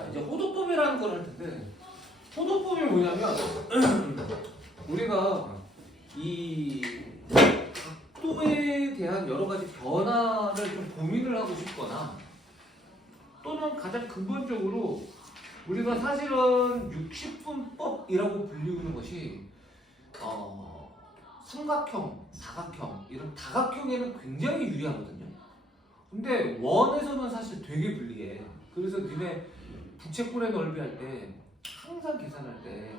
자, 이제 호도법이라는 걸 할 텐데, 호도법이 뭐냐면 우리가 이 각도에 대한 여러 가지 변화를 좀 고민을 하고 싶거나, 또는 가장 근본적으로 우리가 사실은 60분법이라고 불리우는 것이 삼각형, 사각형 이런 다각형에는 굉장히 유리하거든요. 근데 원에서는 사실 되게 불리해. 그래서 니네 부채꼴의 넓이 할 때 항상 계산할 때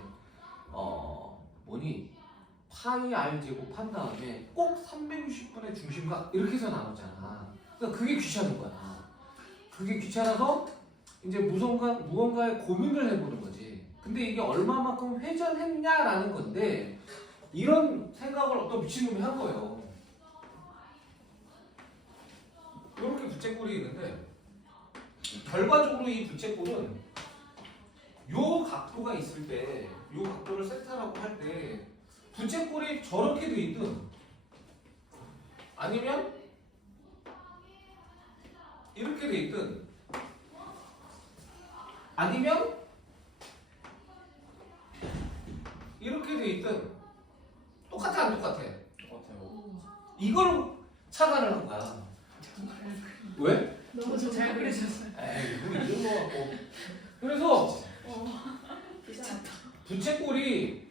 파이 r 제곱 한 다음에 꼭 360분의 중심각 이렇게 해서 나눴잖아. 그러니까 그게 귀찮은 거야. 그게 귀찮아서 이제 무언가에 고민을 해보는 거지. 근데 이게 얼마만큼 회전했냐라는 건데, 이런 생각을 어떤 미친놈이 한 거예요. 이렇게 부채꼴이 있는데, 결과적으로 이 부채꼴은 요 각도가 있을 때, 요 각도를 세타라고 할 때 부채꼴이 저렇게 돼 있든 아니면 이렇게 돼 있든 아니면 이렇게 돼 있든 똑같아 안 똑같아? 똑같아요. 이걸 착안을 한 거야. 왜? 너무 잘 그리셨어요. 에이, 뭐 이런 거 갖고. 그래서 부채꼴이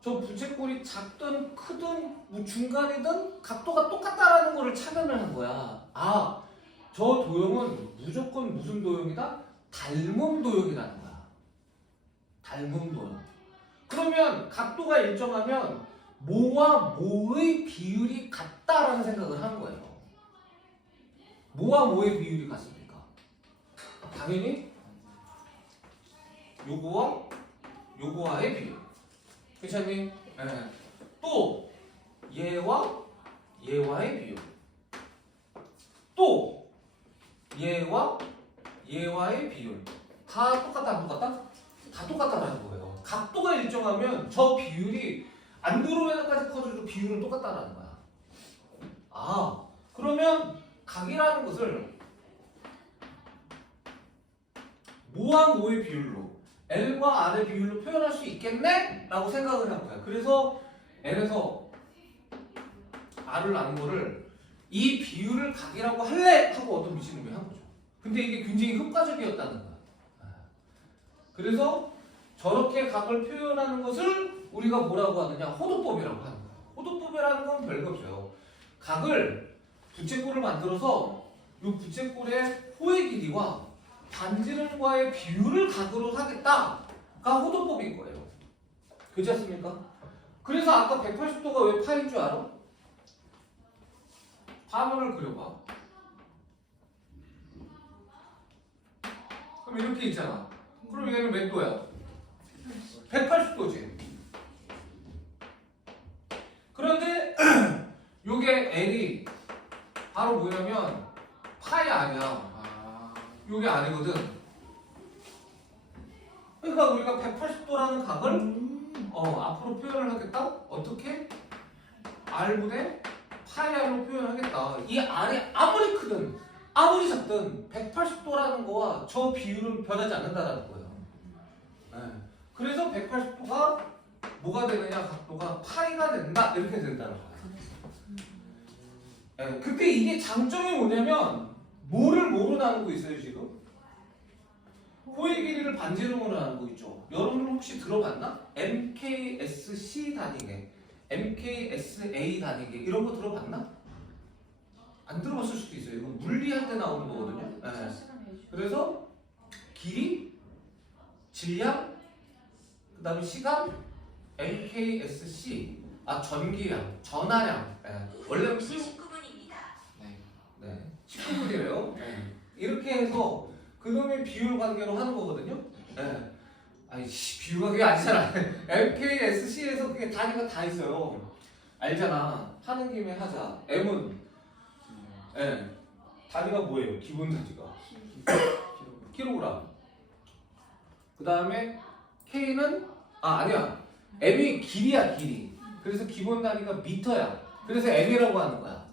저 부채꼴이 작든 크든 뭐 중간이든 각도가 똑같다라는 거를 착안을 한 거야. 아, 저 도형은 무조건 무슨 도형이다? 닮음 도형이라는 거야. 닮음 도형. 그러면 각도가 일정하면 모와 모의 비율이 같다라는 생각을 한 거예요. 모와 모의 비율이 같습니까? 당연히 요거와 요거와의 비율. 괜찮니? 네. 또 얘와 얘와의 비율. 또 얘와 얘와의 비율. 다 똑같다 안 똑같다? 다 똑같다라는 거예요. 각도가 일정하면 저 비율이 안드로메다까지 커져도 비율은 똑같다라는 거야. 아, 그러면 각이라는 것을 모와 모의 비율로, L과 R의 비율로 표현할 수 있겠네? 라고 생각을 한 거야. 그래서 L에서 R을 나눈 거를 이 비율을 각이라고 할래? 하고 어떤 미친놈이 한 거죠. 근데 이게 굉장히 효과적이었다는 거야. 그래서 저렇게 각을 표현하는 것을 우리가 뭐라고 하느냐? 호도법이라고 하는 거야. 호도법이라는 건 별거 없어요. 각을 부채꼴을 만들어서 이 부채꼴의 호의 길이와 반지름과의 비율을 각으로 하겠다가 호도법인 거예요. 그렇지 않습니까? 그래서 아까 180도가 왜 파인 줄 알아? 반원을 그려봐. 그럼 이렇게 있잖아. 그럼 얘는 몇 도야? 180도지. 그런데 요게 L이 바로 뭐냐면 파이 아니야. 요게 아니거든. 그러니까 우리가 180도라는 각을 앞으로 표현을 하겠다? 어떻게? R분의 파이 R로 표현하겠다. 이 R이 아무리 크든 아무리 작든 180도라는 거와 저 비율은 변하지 않는다는 거예요. 네. 그래서 180도가 뭐가 되느냐? 각도가 파이가 된다. 이렇게 된다는 거예요. 네. 근데 이게 장점이 뭐냐면 뭐를 뭐로 나누고 있어요 지금? 호의 길이를 반지름으로 나누고 있죠. 여러분 혹시 들어봤나? MKSC 단위계, MKSA 단위계 이런 거 들어봤나? 안 들어봤을 수도 있어요. 이건 물리할 때 나오는 거거든요. 네. 그래서 길이, 질량, 그 다음에 시간, MKSC, 전기량, 전하량. 네. 원래 19분입니다. 네. 19분이래요. 네. 이렇게 해서 그놈의 비율 관계로 하는 거거든요. 네. 아니, 비율 관계가 아니잖아. MKSC에서 그게 단위가 다 있어요. 알잖아. 하는 김에 하자. M은 네. 단위가 뭐예요? 기본 단위가 킬로그램. 그 다음에 K는 아니야. M이 길이야, 길이. 그래서 기본 단위가 미터야. 그래서 M이라고 하는 거야.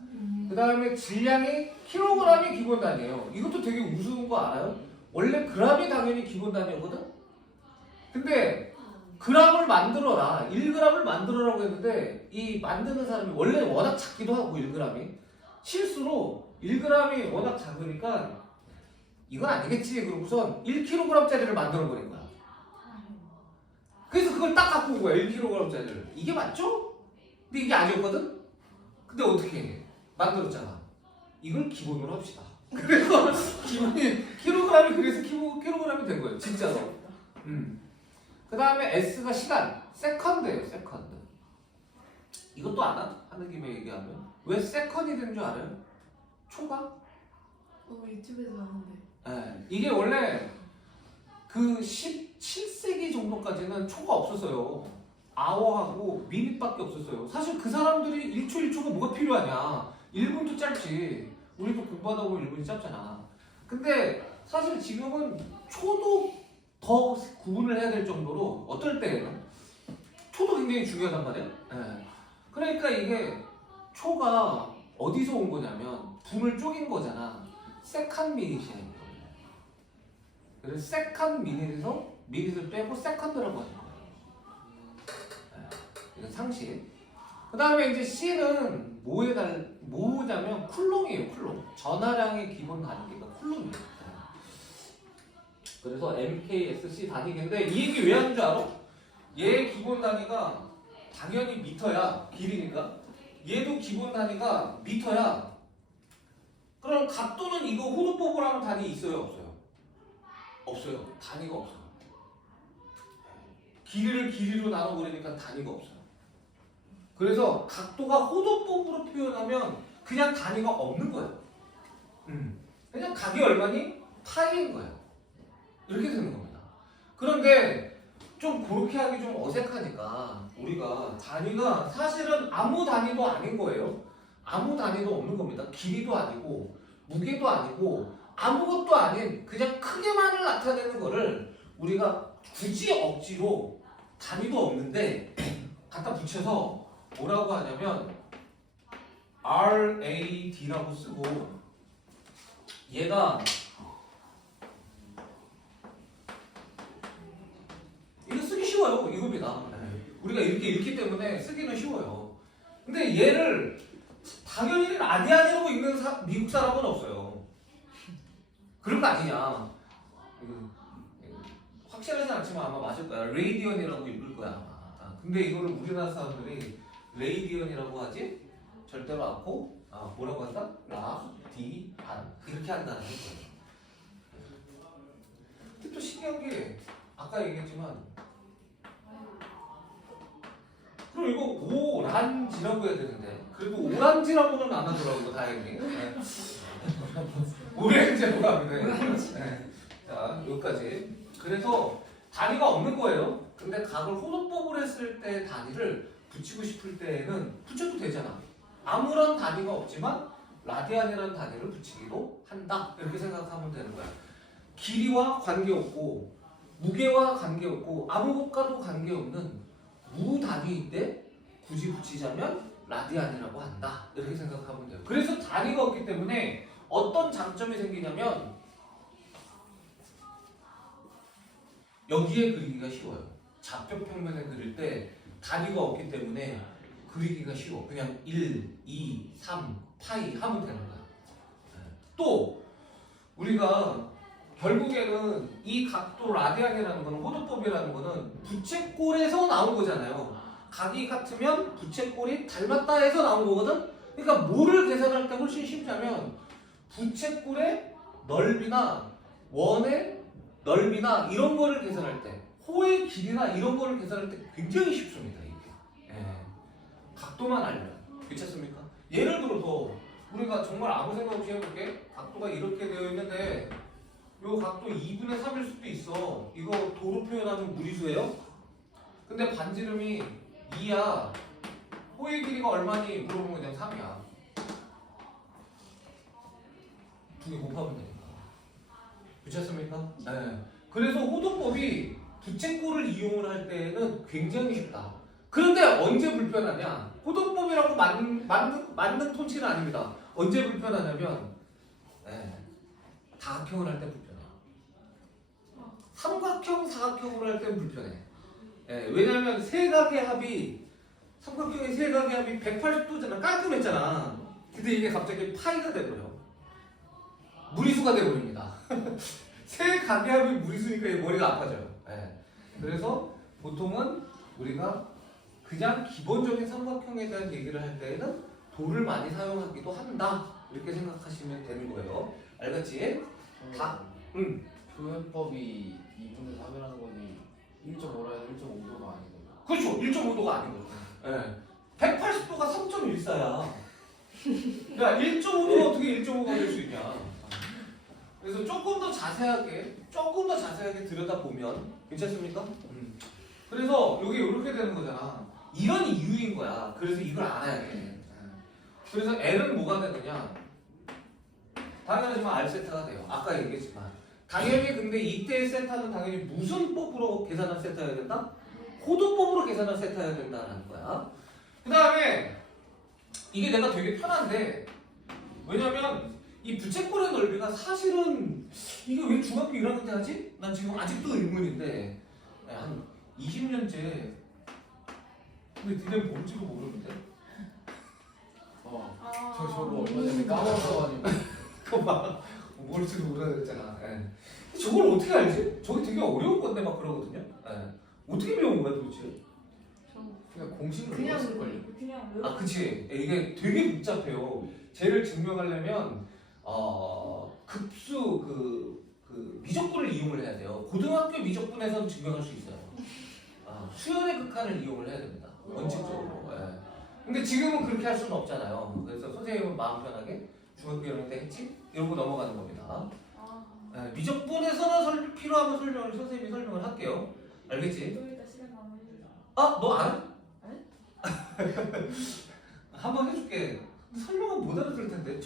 그 다음에 질량이 킬로그램이 기본 단위예요. 이것도 되게 우스운 거 알아요? 원래 그람이 당연히 기본 단위였거든? 근데 그람을 만들어라, 1g을 만들어라고 했는데 이 만드는 사람이 원래 워낙 작기도 하고 1g이 실수로 1g이 워낙 작으니까 이건 아니겠지 그러고선 1kg짜리를 만들어 버린 거야. 그래서 그걸 딱 갖고 온 거야, 1kg짜리를. 이게 맞죠? 근데 이게 아니었거든? 근데 어떻게 해? 만들었잖아. 이걸 기본으로 합시다. 그래서 기본이 킬로그램이 그래서 킬로그램이 된 거예요, 진짜로. 그 다음에 S가 시간, 세컨드예요, 세컨드. 이것도 알아? 하는 김에 얘기하면 왜 세컨이 된 줄 알아요? 초가? 유튜브에서 나오는데. 네, 이게 원래 그 17세기 정도까지는 초가 없었어요. 아워하고 미닛밖에 없었어요. 사실 그 사람들이 1초 1초가 뭐가 필요하냐? 1분도 짧지. 우리도 공부하다 보면 1분이 짧잖아. 근데 사실 지금은 초도 더 구분을 해야 될 정도로 어떨 때에는 초도 굉장히 중요하단 말이야. 네. 그러니까 이게 초가 어디서 온 거냐면 분을 쪼갠 거잖아. 세컨 미닛이야. 그래서 세컨 미닛에서 미닛을 빼고 세컨드라고 하는 거예요. 이건 상식. 그 다음에 이제 C는 뭐냐면 쿨롱이에요, 쿨롱. 전하량의 기본 단위가 쿨롱이에요. 그래서 MKSC 단위인데 이 얘기 왜 하는 줄 알아? 얘 기본 단위가 당연히 미터야, 길이니까. 얘도 기본 단위가 미터야. 그럼 각도는 이거 호도법으로 하는 단위 있어요, 없어요? 없어요. 단위가 없어요. 길이를 길이로 나눠버리니까 단위가 없어요. 그래서 각도가 호도법으로 표현하면 그냥 단위가 없는 거예요. 그냥 각이 얼마니? 파이인 거예요. 이렇게 되는 겁니다. 그런데 좀 그렇게 하기 좀 어색하니까 우리가 단위가 사실은 아무 단위도 아닌 거예요. 아무 단위도 없는 겁니다. 길이도 아니고 무게도 아니고 아무것도 아닌 그냥 크게만을 나타내는 거를 우리가 굳이 억지로 단위도 없는데 갖다 붙여서 뭐라고 하냐면 RAD라고 쓰고 얘가 이거 쓰기 쉬워요. 이겁니다. 우리가 이렇게 읽기 때문에 쓰기는 쉬워요. 근데 얘를 당연히 라디안이라고 읽는 미국 사람은 없어요. 그런 거 아니냐. 확실하지 않지만 아마 맞을 거야. 레이디언이라고 읽을 거야 아마. 근데 이거를 우리나라 사람들이 레이디언이라고 하지 절대로 않고 뭐라고 한다? 라디안 이렇게 한다는 거예요. 근데 또 신기한 게 아까 얘기했지만 그럼 이거 오란지라고 해야 되는데 그래도 오란지라고는 안 하더라고요, 다행히. 네. 오렌지라고 합니다. 네. 자, 여기까지. 그래서 단위가 없는 거예요. 근데 각을 호도법으로 했을 때 단위를 붙이고 싶을 때는 붙여도 되잖아. 아무런 단위가 없지만 라디안이라는 단위를 붙이기도 한다. 이렇게 생각하면 되는 거야. 길이와 관계없고 무게와 관계없고 아무것과도 관계없는 무단위인데 굳이 붙이자면 라디안이라고 한다. 이렇게 생각하면 돼요. 그래서 단위가 없기 때문에 어떤 장점이 생기냐면 여기에 그리기가 쉬워요. 좌표 평면에 그릴 때 단위가 없기 때문에 그리기가 쉬워. 그냥 1, 2, 3, 파이 하면 되는 거야. 또 우리가 결국에는 이 각도 라디안이라는 거는 호도법이라는 거는 부채꼴에서 나온 거잖아요. 각이 같으면 부채꼴이 닮았다 해서 나온 거거든. 그러니까 뭐를 계산할 때 훨씬 쉽냐면 부채꼴의 넓이나 원의 넓이나 이런 거를 계산할 때 호의 길이나 이런 거를 계산할 때 굉장히 쉽습니다. 이게. 예. 각도만 알면 괜찮습니까? 예를 들어서 우리가 정말 아무 생각 없이 해볼게. 각도가 이렇게 되어 있는데 요 각도 2분의 3일 수도 있어. 이거 도로 표현하면 무리수예요. 근데 반지름이 2야. 호의 길이가 얼마니? 물어보면 그냥 3이야. 두 개 곱하면 되니까. 괜찮습니까? 네. 그래서 호도법이 부채꼴을 이용을 할 때는 굉장히 쉽다. 그런데 언제 불편하냐? 호도법이라고 맞는 톤치는 아닙니다. 언제 불편하냐면 다각형을 할 때 불편해. 삼각형, 사각형으로 할 때는 불편해. 예, 왜냐면 세각의 합이 삼각형의 세각의 합이 180도잖아. 깔끔했잖아. 근데 이게 갑자기 파이가 돼버려. 무리수가 돼버립니다. 세각의 합이 무리수니까 이 머리가 아파져요. 예. 그래서 보통은 우리가 그냥 기본적인 삼각형에 대한 얘기를 할 때에는 도를 많이 사용하기도 한다. 이렇게 생각하시면 되는 거예요. 알겠지? 다? 응. 표현법이 2분의 3이라는 거지 1.5라 해도 1.5도가 아니고. 그렇죠. 1.5도가 아니거든. 예. 180도가 3.14야. 야, 1.5도가 어떻게 1.5가 될 수 있냐. 그래서 조금 더 자세하게 들여다보면 괜찮습니까? 그래서 이게 이렇게 되는 거잖아. 이런 이유인 거야. 그래서 이걸 알아야 돼. 그래서 L은 뭐가 되느냐? 당연하지만 R 세타가 돼요. 아까 얘기했지만. 당연히 근데 이때의 세타는 당연히 무슨 법으로 계산한 세타여야 된다? 호도법으로 계산한 세타여야 된다는 거야. 그 다음에 이게 내가 되게 편한데 왜냐면 이 부채꼴의 넓이가 사실은 이게 왜 중학교 1학년 때 하지? 난 지금 아직도 의문인데 한 20년째 근데 니네 뭔지도 모르는데? 저거 얼마 전에 까먹어가지고. 그거 막 모를지도 모르다 그랬잖아. 예. 저걸 어떻게 알지? 저게 되게 어려운 건데 막 그러거든요. 예. 어떻게 배운 거야 도대체? 그냥 공식을 그냥 외웠을걸요. 그냥 아 그치. 이게 되게 복잡해요. 쟤를 증명하려면 급수 그 미적분을 이용을 해야 돼요. 고등학교 미적분에서는 증명할 수 있어요. 수열의 극한을 이용을 해야 됩니다. 원칙적으로. 예. 근데 지금은 그렇게 할 수는 없잖아요. 그래서 선생님은 마음 편하게 중학교 1학년 때 했지? 이러고 넘어가는 겁니다. 예, 미적분에서는 필요하면 선생님이 설명을 할게요. 알겠지? 일단 시간 남으면 너 알아? 네? 한번 해줄게. 설명은 못 알아들을 텐데.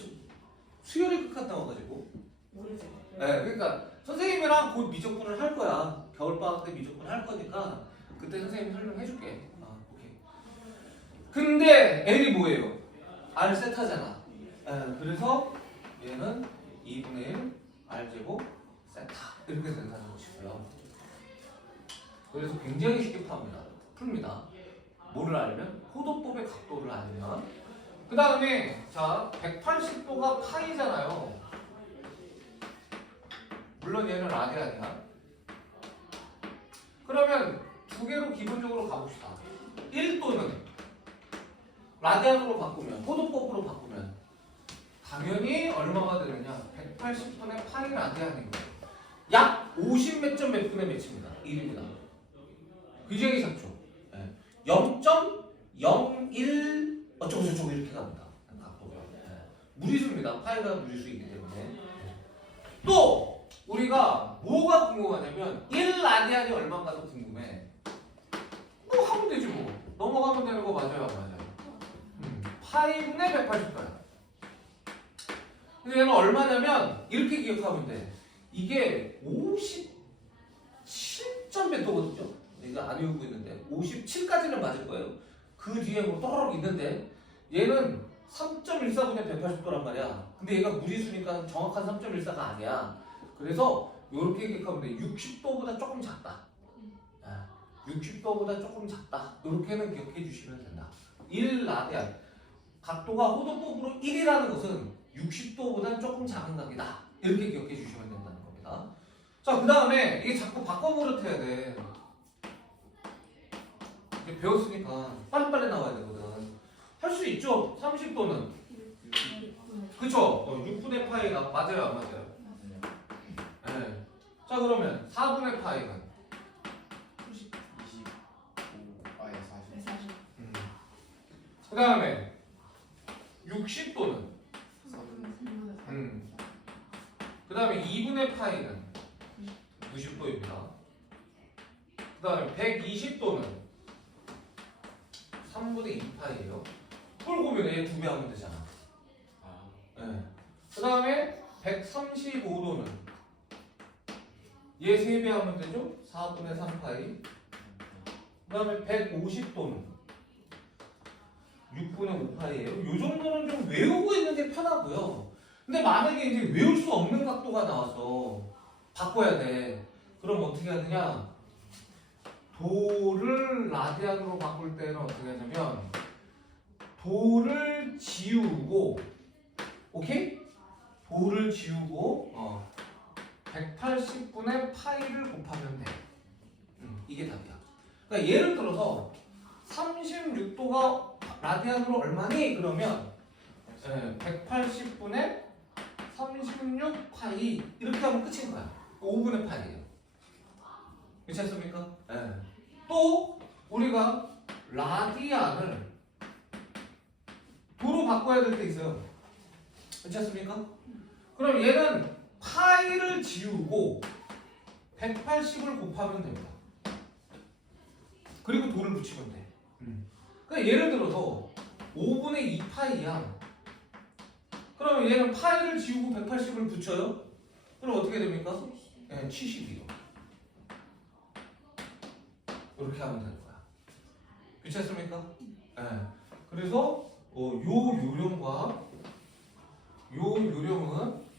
수열의 극한 나와가지고. 모르지. 네, 그러니까 선생님이랑 곧 미적분을 할 거야. 겨울방학 때 미적분을 할 거니까 그때 선생님이 설명해줄게. 오케이. 근데 L이 뭐예요? R 세타잖아. 그래서 얘는 2분의 1 R제곱 세타 이렇게 된다는 것이고요. 그래서 굉장히 쉽게 풉니다. 뭐를 알면? 호도법의 각도를 알면. 그 다음에 자 180도가 파이잖아요. 물론 얘는 라디안이야. 그러면 두 개로 기본적으로 가봅시다. 1도는 라디안으로 바꾸면 호도법으로 바꾸면 당연히 얼마가 되느냐? 180분의 파이 라디안인 거예요. 약 50 몇 점 몇 분의 몇입니다. 1입니다. 굉장히 작죠. 0.01 어쩌고저쩌고 이렇게 갑니다. 각도가. 무리수입니다. 파이가 무리수이기 때문에. 또 우리가 뭐가 궁금하냐면 1라디안이 얼마인가도 궁금해. 뭐 하면 되지 뭐. 넘어가면 되는 거 맞아요? 맞아요. 파이분의 180도야. 근데 얘는 얼마냐면 이렇게 기억하면 돼. 이게 57점 몇 도거든요. 이거 안 외우고 있는데 57까지는 맞을 거예요. 그 뒤에 뭐 또르륵 있는데 얘는 3.14분의 180도란 말이야. 근데 얘가 무리수니까 정확한 3.14가 아니야. 그래서 이렇게 기억하면 돼. 60도보다 조금 작다. 60도보다 조금 작다. 이렇게는 기억해 주시면 된다. 1라디안. 각도가 호도법으로 1이라는 것은 60도보다 조금 작은 각이다. 이렇게 기억해 주시면 된다는 겁니다. 자, 그 다음에 이게 자꾸 바꿔 버릇해야 돼. 이제 배웠으니까 빨리빨리 나와야 되거든. 할 수 있죠? 30도는. 그쵸? 6분의 파이가 맞아요, 안 맞아요? 네. 자, 그러면 4분의 파이는? 25 아예 40. 그 다음에 60도는? 그 다음에 2분의 파이는? 90도입니다. 그 다음에 120도는? 3분의 2파이예요. 그걸 보면 얘 2배 하면 되잖아. 네. 그 다음에 135도는? 얘 3배 하면 되죠? 4분의 3파이. 그 다음에 150도는? 6분의 5파이예요. 이 정도는 좀 외우고 있는 게 편하고요. 근데 만약에 이제 외울 수 없는 각도가 나와서 바꿔야 돼. 그럼 어떻게 해야 되냐? 도를 라디안으로 바꿀 때는 어떻게 하냐면 도를 지우고 오케이? 도를 지우고 180분의 파이를 곱하면 돼. 이게 답이야. 그러니까 예를 들어서 36도가 라디안으로 얼마니? 그러면 180분의 36파이 이렇게 하면 끝인 거야. 5분의 파이예요. 괜찮습니까? 네. 또 우리가 라디안을 도로 바꿔야 될 때 있어요. 괜찮습니까? 그럼 얘는 파이를 지우고 180을 곱하면 됩니다. 그리고 도를 붙이면 돼. 그러니까 예를 들어서 5분의 2파이야. 그러면 얘는 파이를 지우고 180을 붙여요. 그럼 어떻게 됩니까? 70이요. 이렇게 하면 되는 거야. 괜찮습니까? 그래서 요 요령과 요 요령은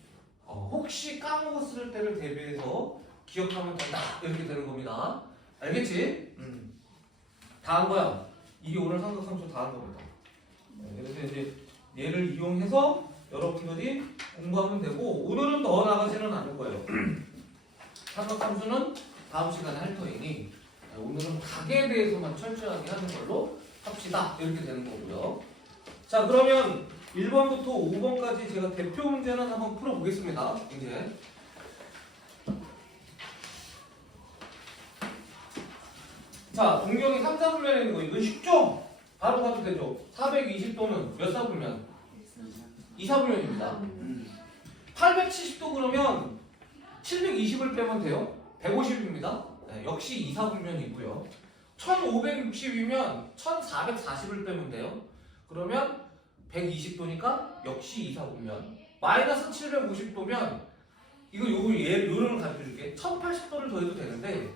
혹시 까먹었을 때를 대비해서 기억하면 된다. 이렇게 되는 겁니다. 알겠지? 다 한 거야. 이게 오늘 삼각함수 다 한 겁니다. 그래서 이제 얘를 이용해서 여러분들이 공부하면 되고 오늘은 더 나가지는 않을 거예요. 삼각함수는 다음 시간에 할 터이니 오늘은 각에 대해서만 철저하게 하는 걸로 합시다. 이렇게 되는 거고요. 자, 그러면 1번부터 5번까지 제가 대표 문제는 한번 풀어보겠습니다. 이제 자, 동경이 3, 4분면에 있는 거 이건 쉽죠? 바로 가도 되죠? 420도는 몇 사분면? 2, 4분면입니다. 870도 그러면 720을 빼면 돼요? 150입니다. 역시 2, 4분면이고요. 1560이면 1440을 빼면 돼요. 그러면 120도니까 역시 2, 4분면. 마이너스 750도면 이거 요령을 가르쳐 줄게. 1080도를 더해도 되는데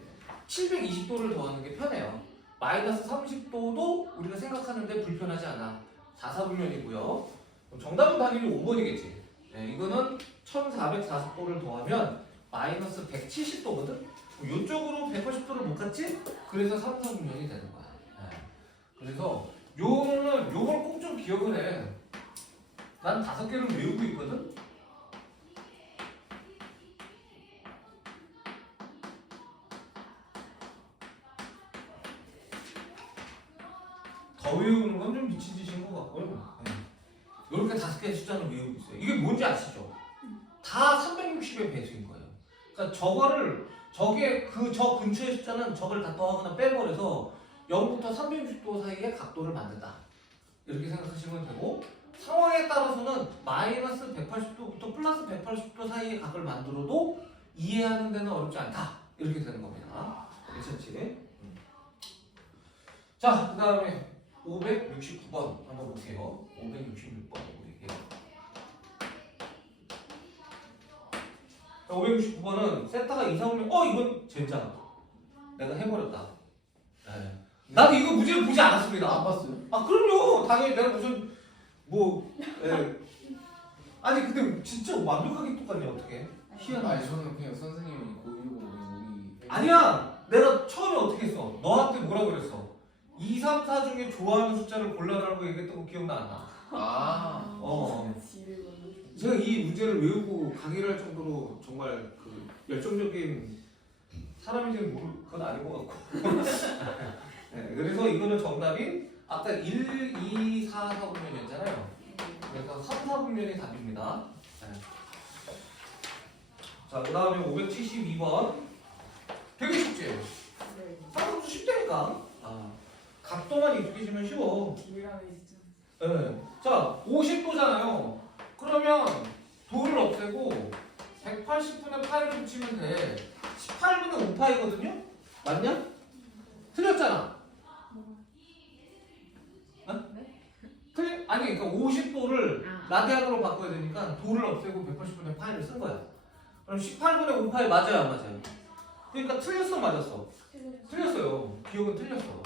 720도를 더하는 게 편해요. 마이너스 30도도 우리가 생각하는데 불편하지 않아. 4, 4분면이고요. 정답은 당연히 5번이겠지. 이거는 1440도를 더하면 마이너스 170도거든? 이쪽으로 180도를 못 갔지? 그래서 3, 4분면이 되는 거야. 그래서 요거를 꼭 좀 기억을 해. 난 5개를 외우고 있거든? 더 외우는 건 좀 미친 짓인 것 같고요. 이렇게 5개의 숫자는 외우고 있어요. 이게 뭔지 아시죠? 다 360의 배수인 거예요. 그러니까 저게 저 근처의 숫자는 저걸 다 더하거나 빼버려서 0부터 360도 사이의 각도를 만든다. 이렇게 생각하시면 되고 상황에 따라서는 마이너스 180도부터 플러스 180도 사이의 각을 만들어도 이해하는 데는 어렵지 않다. 이렇게 되는 겁니다. 괜찮지? 자, 그 다음에 569번 한번 볼게요. 566번 볼게요. 569번은 세타가 2, 3이면 이건 젠장. 내가 해버렸다. 나도 이거 문제를 보지 않았습니다. 안 봤어요? 아, 그럼요. 당연히 내가 무슨 아니 근데 진짜 완벽하게 똑같네. 어떻게? 아니 저는 그냥 선생님이 고르고 우리 아니야. 내가 처음에 어떻게 했어? 너한테 뭐라고 그랬어? 2, 3, 4 중에 좋아하는 숫자를 골라라고 얘기했던 거 기억나 안 나? 제가 이 문제를 외우고 강의를 할 정도로 정말 그 열정적인 사람인지는 그건 아닌 것 같고. 그래서 이거는 정답이 아까 1, 2, 4, 4분면이었잖아요. 그래서 3, 4분면이 답입니다. 자, 그 다음에 572번. 되게 쉽지? 상관없이 쉽다니까. 각도만 익숙해지면 쉬워. 자, 50도잖아요. 그러면 도를 없애고 180분의 파이를 붙이면 돼. 18분의 5파이거든요? 맞냐? 틀렸잖아. 아니, 그러니까 50도를 라디안으로 바꿔야 되니까 도를 없애고 180분의 파이를 쓴 거야. 그럼 18분의 5파이 맞아요, 안 맞아요? 그러니까 틀렸어, 맞았어? 틀렸어요. 기억은 틀렸어.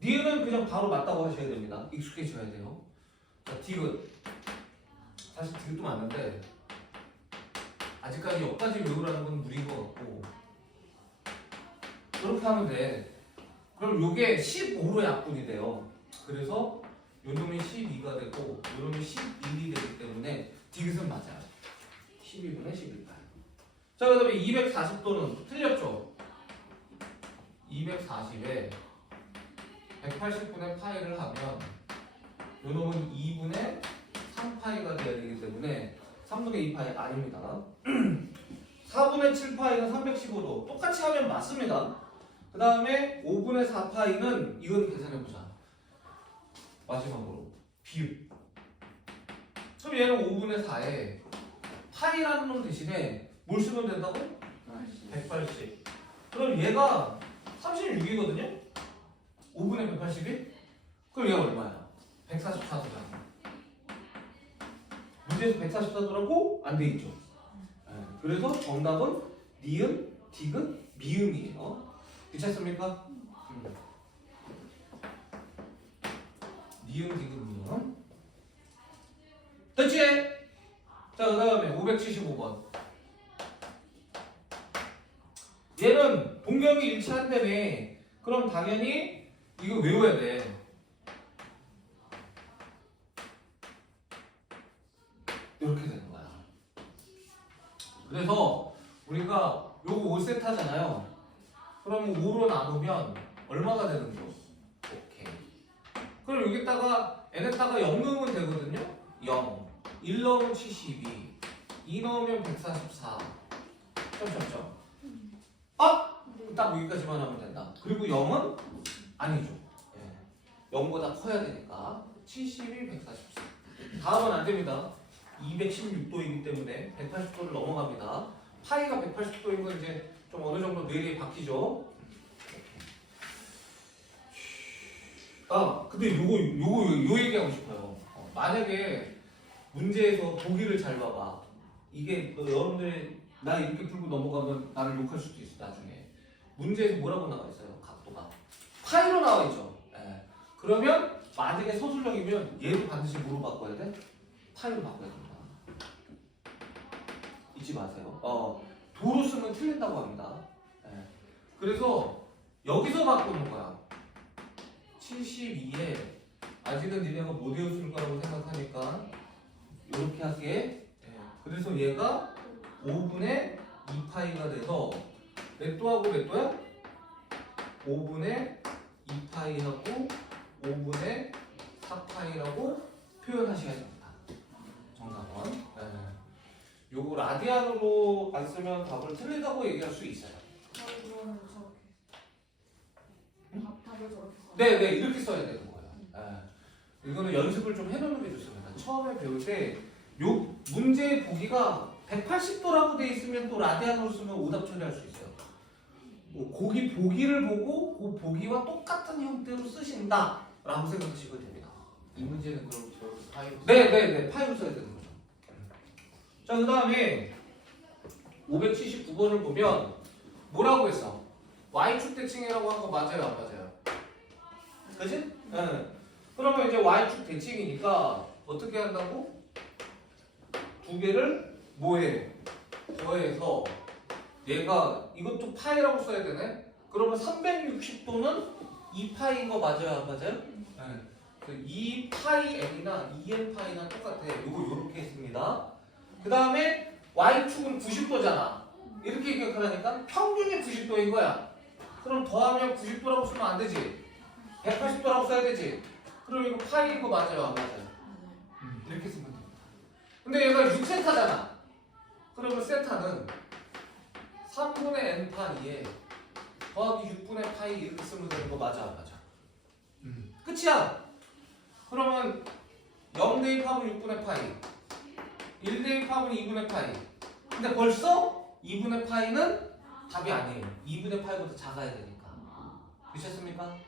니은은 그냥 바로 맞다고 하셔야 됩니다. 익숙해져야 돼요. 자, 디귿. 사실 디귿도 맞는데 아직까지 여기까지 외우라는 건 무리인 것 같고 이렇게 하면 돼. 그럼 요게 15로 약분이 돼요. 그래서 요 놈이 12가 되고 요 놈이 11이 되기 때문에 디귿은 맞아요. 12분의 11파이. 자, 그 다음에 240도는 틀렸죠? 240에 180분의 파이를 하면 요 놈은 2분의 3파이가 돼야 되기 때문에 3분의 2파이 아닙니다. 4분의 7파이는 315도. 똑같이 하면 맞습니다. 그 다음에 5분의 4파이는 이건 계산해보자. 마지막으로 비율. 그럼 얘는 5분의 4에 파이라는 놈 대신에 뭘 쓰면 된다고? 180. 그럼 얘가 36이거든요? 5분의 180이? 그럼 얘가 얼마야? 144도잖아. 문제에서 144도라고 안 돼 있죠? 그래서 정답은 니은, 디귿, 미음이에요. 괜찮습니까? 니은, 디귿, 미음. 됐지? 자, 그 다음에 575번. 얘는 동경이 일치한다며. 그럼 당연히 이거 외워야 돼. 이렇게 되는 거야. 그래서 우리가 요거 5세타잖아요. 그럼 5로 나누면 얼마가 되는 거? 오케이. 그럼 여기다가 n에다가 0 넣으면 되거든요. 0. 1 넣으면 72. 2 넣으면 144. 점점점. 아! 딱 여기까지만 하면 된다. 그리고 0은 아니죠. 0보다 커야 되니까 72, 144. 다음은 안 됩니다. 216도이기 때문에 180도를 넘어갑니다. 파이가 180도인 건 이제 좀 어느 정도 뇌리에 박히죠. 아, 근데 요 얘기하고 싶어요. 만약에 문제에서 보기를 잘 봐봐. 이게 여러분들이 나 이렇게 풀고 넘어가면 나를 욕할 수도 있어 나중에. 문제에서 뭐라고 나와 있어요? 각도가 파이로 나와 있죠. 그러면 만약에 서술형이면 얘도 반드시 뭐로 바꿔야 돼? 파이로 바꿔야 됩니다. 잊지 마세요. 도로 쓰면 틀린다고 합니다. 그래서 여기서 바꾸는 거야. 72에 아직은 니네가 못 외웠을 거라고 생각하니까 이렇게 할게. 그래서 얘가 5분의 2파이가 돼서 몇 도하고 몇 도야? 5분의 2파이하고 5분의 4파이라고 표현하셔야 됩니다. 정답은. 요거 라디안으로 안 쓰면 답을 틀리다고 얘기할 수 있어요. 답을 그러면 저렇게. 답을 저렇게 써. 네, 이렇게 써야 되는 거예요. 이거는 연습을 좀 해놓는 게 좋습니다. 처음에 배울 때 요 문제의 보기가 180도라고 돼 있으면 또 라디안으로 쓰면 오답 처리할 수 있어요. 거기 보기를 보고 그 보기와 똑같은 형태로 쓰신다라고 생각하시면 됩니다. 이 문제는 그럼 저렇게 파이로 네, 파이로 써야 되는 거죠. 자, 그 다음에 579번을 보면 뭐라고 했어? Y축 대칭이라고 한 거 맞아요, 안 맞아요? 그지? 그러면 이제 Y축 대칭이니까 어떻게 한다고? 두 개를 뭐해? 더해서 얘가 이것도 파이라고 써야 되네? 그러면 360도는 2파이인 거 맞아요, 안 맞아요? 2파이 n이나 2n 파이나 똑같아. 요거 요렇게 했습니다. 그 다음에 Y축은 90도잖아. 이렇게 기억하라니까 평균이 90도인 거야. 그럼 더하면 90도라고 쓰면 안 되지. 180도라고 써야 되지. 그럼 이거 파이인 거 맞아요, 안 맞아요? 이렇게 쓰면 됩니다. 근데 얘가 6세타잖아. 그러면 세타는 3분의 n파 2에 더하기 6분의 파이 이렇게 쓰면 되는 거 맞아, 안 맞아? 끝이야. 그러면 0 대입하면 6분의 파이, 1 대입하면 2분의 파이. 근데 벌써 2분의 파이는 답이 아니에요. 2분의 파이보다 작아야 되니까. 미쳤습니까?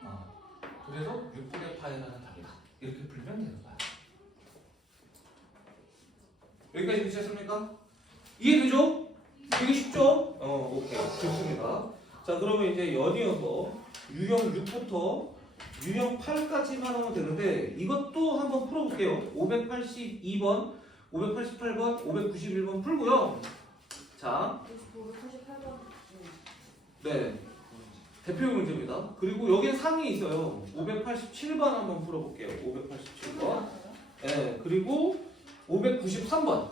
그래서 6분의 파이라는 답이다. 이렇게 풀면 되는 거야. 여기까지 미쳤습니까? 이해되죠? 되게 쉽죠? 오케이. 좋습니다. 자, 그러면 이제 연이어서 유형 6부터 유형 8까지만 하면 되는데 이것도 한번 풀어볼게요. 582번, 588번, 591번 풀고요. 자, 588번. 네. 대표 문제입니다. 그리고 여기에 상이 있어요. 587번 한번 풀어볼게요. 587번. 네, 그리고 593번.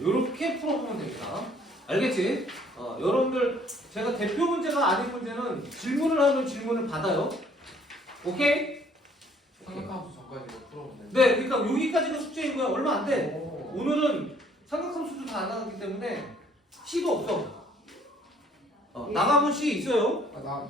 이렇게 풀어보면 됩니다. 알겠지? 여러분들 제가 대표 문제가 아닌 문제는 질문을 하면 질문을 받아요. 오케이? 삼각함수 전까지 이거 풀어보면 네, 그러니까 여기까지가 숙제인 거야. 얼마 안 돼. 오. 오늘은 삼각함수도 다 안 나갔기 때문에 C도 없어. 나가면 C 있어요. 나